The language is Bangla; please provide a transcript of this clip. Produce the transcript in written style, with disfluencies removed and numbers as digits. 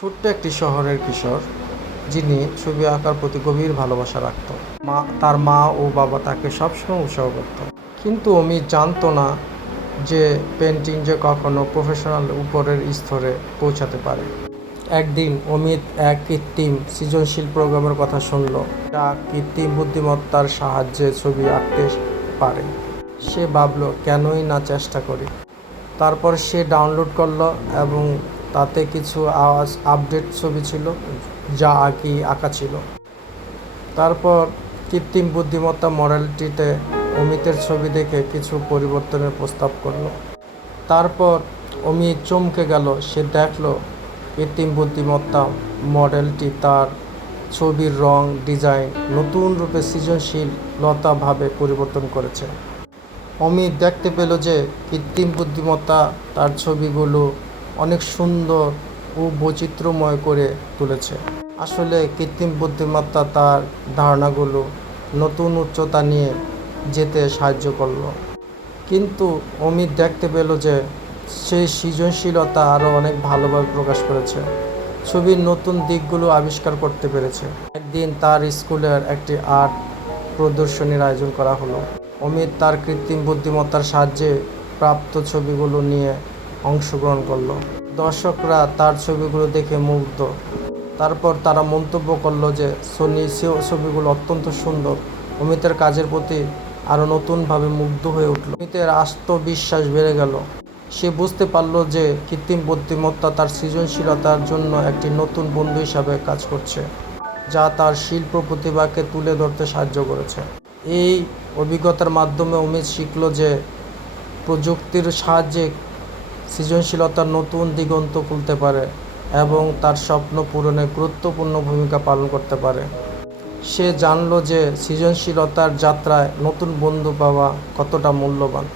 ছোট্ট একটি শহরের কিশোর, যিনি ছবি আঁকার প্রতি গভীর ভালোবাসা রাখত। তার মা ও বাবা তাকে সবসময় উৎসাহ করত। কিন্তু অমিত জানতো না যে পেন্টিং যে কখনো প্রফেশনাল উপরের স্তরে পৌঁছাতে পারে। একদিন অমিত এক কৃত্রিম সৃজনশীল প্রোগ্রামের কথা শুনল, যা কৃত্রিম বুদ্ধিমত্তার সাহায্যে ছবি আঁকতে পারে। সে ভাবল, কেনই না চেষ্টা করি। তারপর সে ডাউনলোড করলো এবং তাতে কিছু আপডেট ছবি ছিল যা আঁকা ছিল। তারপর কৃত্রিম বুদ্ধিমত্তা মডেলটিতে অমিতের ছবি দেখে কিছু পরিবর্তনের প্রস্তাব করলো। তারপর অমিত চমকে গেল। সে দেখলো কৃত্রিম বুদ্ধিমত্তা মডেলটি তার ছবির রং, ডিজাইন নতুন রূপে সৃজনশীলতাভাবে পরিবর্তন করেছে। অমিত দেখতে পেল যে কৃত্রিম বুদ্ধিমত্তা তার ছবিগুলো অনেক সুন্দর ও বৈচিত্র্যময় করে তুলেছে। আসলে কৃত্রিম বুদ্ধিমত্তা তার ধারণাগুলো নতুন উচ্চতা নিয়ে যেতে সাহায্য করলো। কিন্তু অমিত দেখতে পেল যে সেই সৃজনশীলতা আরও অনেক ভালোভাবে প্রকাশ করেছে, ছবির নতুন দিকগুলো আবিষ্কার করতে পেরেছে। একদিন তার স্কুলের একটি আর্ট প্রদর্শনীর আয়োজন করা হলো। অমিত তার কৃত্রিম বুদ্ধিমত্তার সাহায্যে প্রাপ্ত ছবিগুলো নিয়ে অংশগ্রহণ করলো। দর্শকরা তার ছবিগুলো দেখে মুগ্ধ। তারপর তারা মন্তব্য করলো যে ছবিগুলো অত্যন্ত সুন্দর। অমিতের কাজের প্রতি আরও নতুনভাবে মুগ্ধ হয়ে উঠল। অমিতের আত্মবিশ্বাস বেড়ে গেল। সে বুঝতে পারল যে কৃত্রিম বুদ্ধিমত্তা তার সৃজনশীলতার জন্য একটি নতুন বন্ধু হিসাবে কাজ করছে, যা তার শিল্প প্রতিভাকে তুলে ধরতে সাহায্য করেছে। এই অভিজ্ঞতার মাধ্যমে অমিত শিখল যে প্রযুক্তির সাহায্যে সৃজনশীলতার নতুন দিগন্ত খুলতে পারে এবং তার স্বপ্ন পূরণে গুরুত্বপূর্ণ ভূমিকা পালন করতে পারে। সে জানল যে সৃজনশীলতার যাত্রায় নতুন বন্ধু পাওয়া কতটা মূল্যবান।